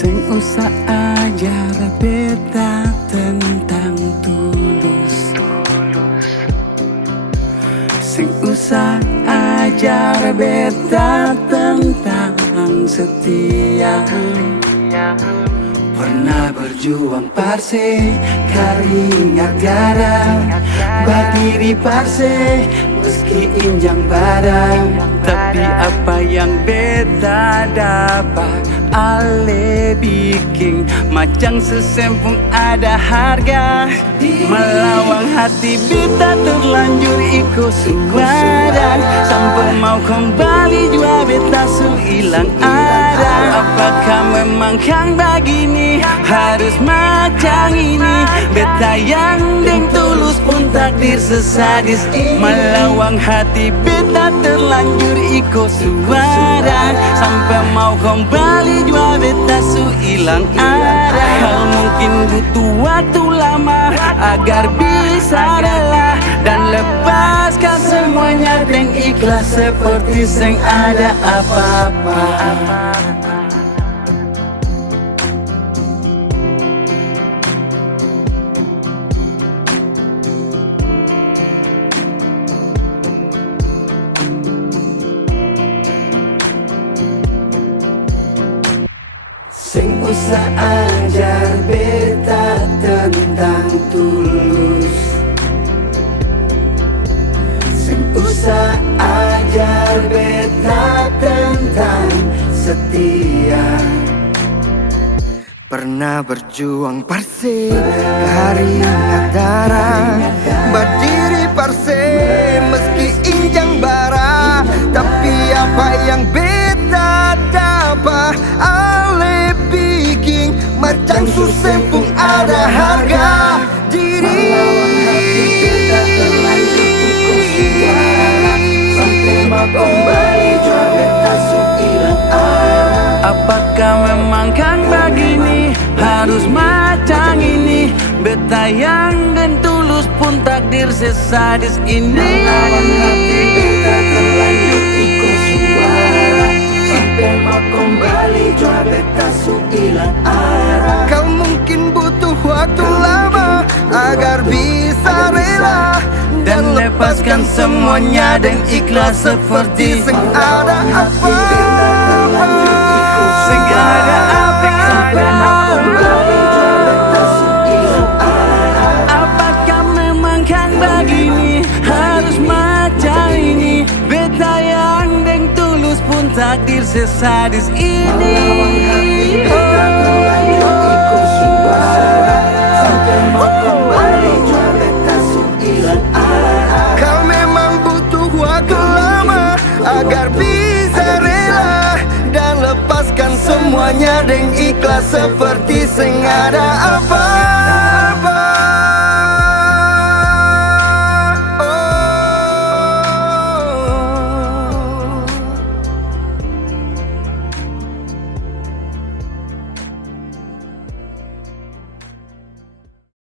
Sing usah ajar beta tentang tulus. Sing usah ajar beta tentang setia. Pernah berjuang parse, keringat darah, berdiri parse, meski injang badan. Tapi apa yang beta dapat, ale bikin macam sesempung ada harga. Melawang hati beta terlanjur ikut suara, sampai mau kembali jua beta su hilang arah. Apakah memang kang begini harus macam ini? Beta yang deng tulus pun takdir sesadis ini. Melawang hati beta terlanjur ikut suara, sampai mau kembali jua beta su hilang arah. Hal mungkin butuh waktu lama agar bisa rela dan lepaskan semuanya dan ikhlas seperti seng ada apa-apa. Sing usah ajar beta tentang tulus. Sing usah ajar beta tentang setia. Pernah berjuang parse, keringat darah, berdiri parse, meski injang bara. Tapi apa yang beta dapat, ale bikin macam susempung ada harga diri. Apakah memang kan begini harus macam ini? Beta yang dan tulus pun takdir sesadis ini. Beta terlanjur ikut suara, sampai mau kembali jua beta su hilang arah. Kau mungkin butuh waktu lama agar bisa rela dan lepaskan semuanya dan ikhlas seperti sing ada apa. Sing ada apa-apa. Apakah memang kan begini harus macam ini? Beta yang deng tulus pun takdir sesadis ini. Kau memang butuh waktu lama agar bisa rela dan lepaskan semuanya dan ikhlas seperti sing ada apa.